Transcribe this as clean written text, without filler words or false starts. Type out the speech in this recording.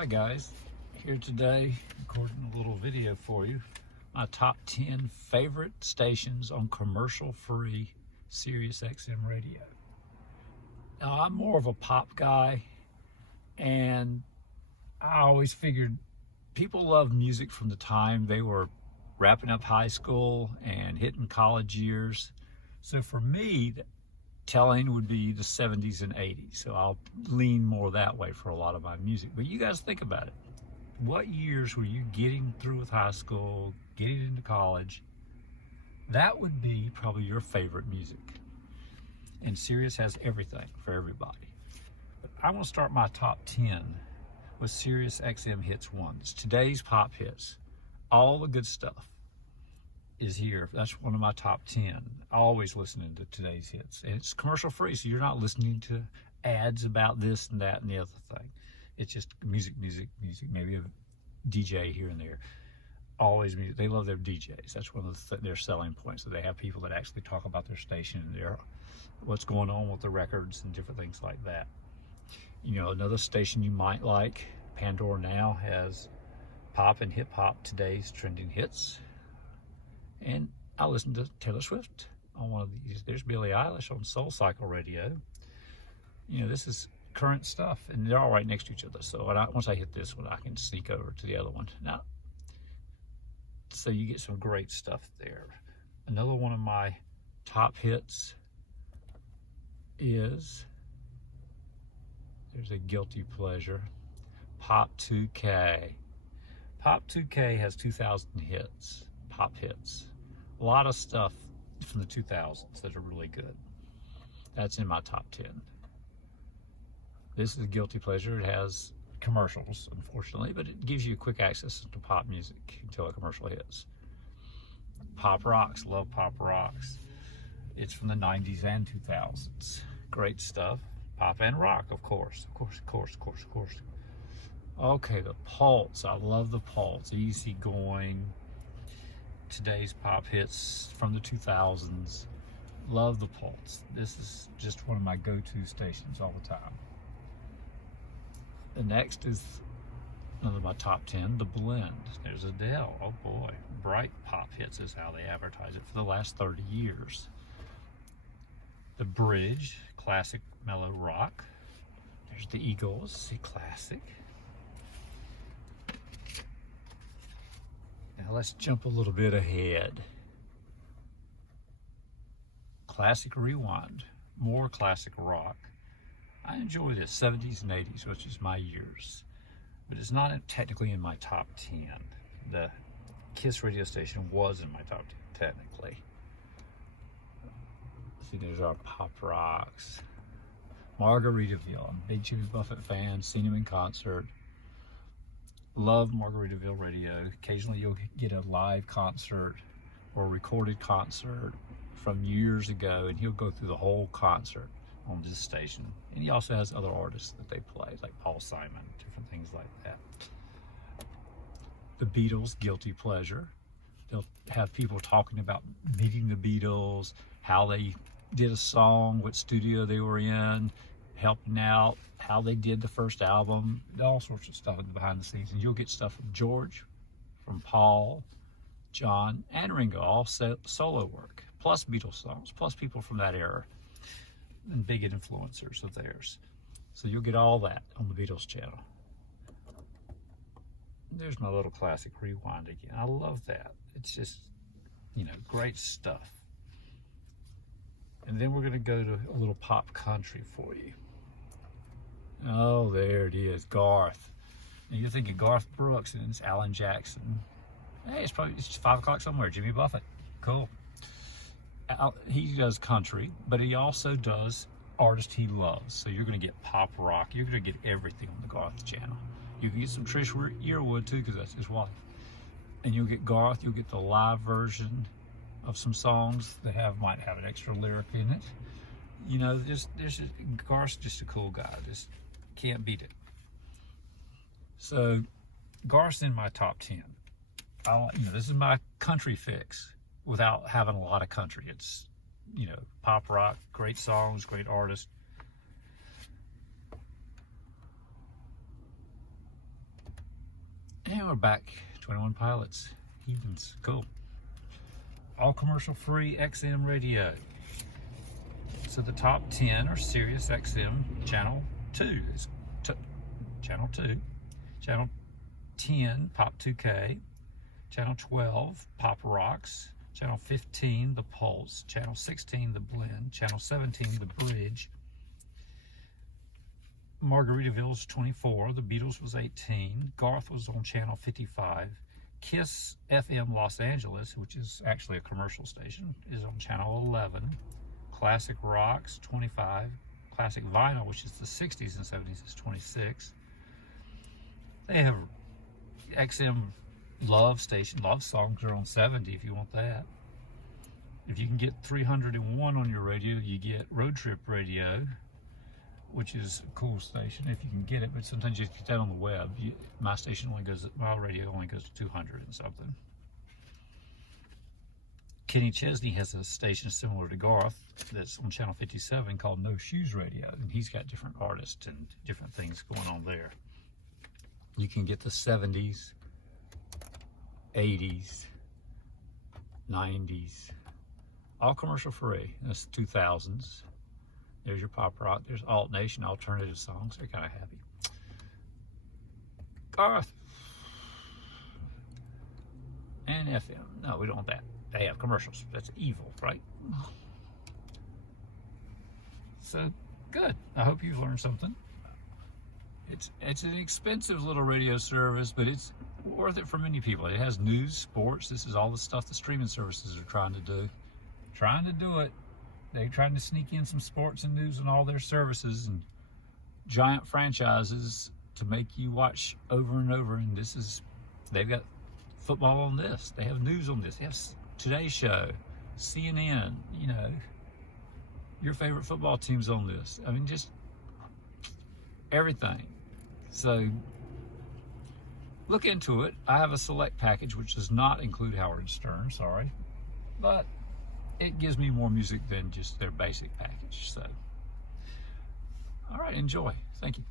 Hi guys, here today recording a little video for you. My top 10 favorite stations on commercial-free Sirius XM radio. Now I'm more of a pop guy, and I always figured people loved music from the time they were wrapping up high school and hitting college years. So for me, telling would be the 70s and 80s. So I'll lean more that way for a lot of my music. But you guys think about it. What years were you getting through with high school, getting into college? That would be probably your favorite music. And Sirius has everything for everybody. But I want to start my top 10 with Sirius XM Hits 1. It's today's pop hits. All the good stuff is here. That's one of my top 10. Always listening to today's hits. And it's commercial free, so you're not listening to ads about this and that and the other thing. It's just music, maybe a DJ here and there. Always music. They love their DJs. That's one of their selling points. So they have people that actually talk about their station and what's going on with the records and different things like that. You know, another station you might like, Pandora now has pop and hip hop today's trending hits. And I listen to Taylor Swift on one of these. There's Billie Eilish on Soul Cycle Radio. You know, this is current stuff, and they're all right next to each other. So once I hit this one, I can sneak over to the other one. Now, so you get some great stuff there. Another one of my top hits is, there's a guilty pleasure, Pop 2K. Pop 2K has 2,000 hits, pop hits. A lot of stuff from the 2000s that are really good. That's in my top 10. This is a guilty pleasure. It has commercials, unfortunately, but it gives you quick access to pop music until a commercial hits. Pop Rocks, love Pop Rocks. It's from the 90s and 2000s. Great stuff. Pop and rock, of course. Okay, the Pulse. I love the Pulse. Easy going. Today's pop hits from the 2000s. Love the Pulse. This is just one of my go-to stations all the time. The next is another of my top 10, The Blend. There's Adele. Oh boy. Bright pop hits is how they advertise it for the last 30 years. The Bridge, classic mellow rock. There's the Eagles, a classic. Now let's jump a little bit ahead. Classic Rewind, more classic rock. I enjoy this, 70s and 80s, which is my years, but it's not technically in my top 10. The KISS radio station was in my top 10, technically. See, there's our pop rocks. Margaritaville, I'm a big Jimmy Buffett fan, seen him in concert. Love Margaritaville radio. Occasionally you'll get a live concert or a recorded concert from years ago, and he'll go through the whole concert on this station. And he also has other artists that they play, like Paul Simon, different things like that. The Beatles, guilty pleasure. They'll have people talking about meeting the Beatles, how they did a song, what studio they were in, helping out, how they did the first album, all sorts of stuff behind the scenes. And you'll get stuff from George, from Paul, John, and Ringo, all solo work, plus Beatles songs, plus people from that era, and big influencers of theirs. So you'll get all that on the Beatles channel. There's my little classic rewind again. I love that. It's just, you know, great stuff. And then we're going to go to a little pop country for you. Oh, there it is, Garth. And you're thinking Garth Brooks, and it's Alan Jackson. Hey, it's 5 o'clock somewhere. Jimmy Buffett, cool. He does country, but he also does artists he loves. So you're going to get pop rock. You're going to get everything on the Garth channel. You can get some Trish Yearwood too, because that's his wife. And you'll get Garth. You'll get the live version of some songs that might have an extra lyric in it. You know, Garth's just a cool guy. Just can't beat it. So Garth's in my top 10. This is my country fix without having a lot of country. It's, you know, pop rock, great songs, great artists. we're back. 21 Pilots, Heathens, cool. All commercial free XM radio. So the top 10 are Sirius XM channel 2. Channel 2. Channel 10, Pop 2K. Channel 12, Pop Rocks. Channel 15, The Pulse. Channel 16, The Blend. Channel 17, The Bridge. Margaritaville was 24. The Beatles was 18. Garth was on channel 55. Kiss FM Los Angeles, which is actually a commercial station, is on channel 11. Classic Rocks, 25. Classic Vinyl, which is the 60s and 70s, is 26. They have XM Love station. Love songs are on 70 if you want that. If you can get 301 on your radio, you get Road Trip Radio, which is a cool station if you can get it, but sometimes you get that on the web. My radio only goes to 200 and something. Kenny Chesney has a station similar to Garth that's on channel 57 called No Shoes Radio, and he's got different artists and different things going on there. You can get the 70s, 80s, 90s, all commercial free. That's 2000s. There's your pop rock. There's alt nation, alternative songs. They're kind of happy. Garth and FM. No, we don't want that. They have commercials. That's evil, right? So good. I hope you've learned something. It's an expensive little radio service, but it's worth it for many people. It has news, sports. This is all the stuff the streaming services are trying to do. Trying to do it. They're trying to sneak in some sports and news in all their services and giant franchises to make you watch over and over. And they've got football on this. They have news on this. They have Today's Show, CNN, your favorite football team's on this. I mean, just everything. So look into it. I have a select package, which does not include Howard Stern, sorry. But it gives me more music than just their basic package. So, all right, enjoy. Thank you.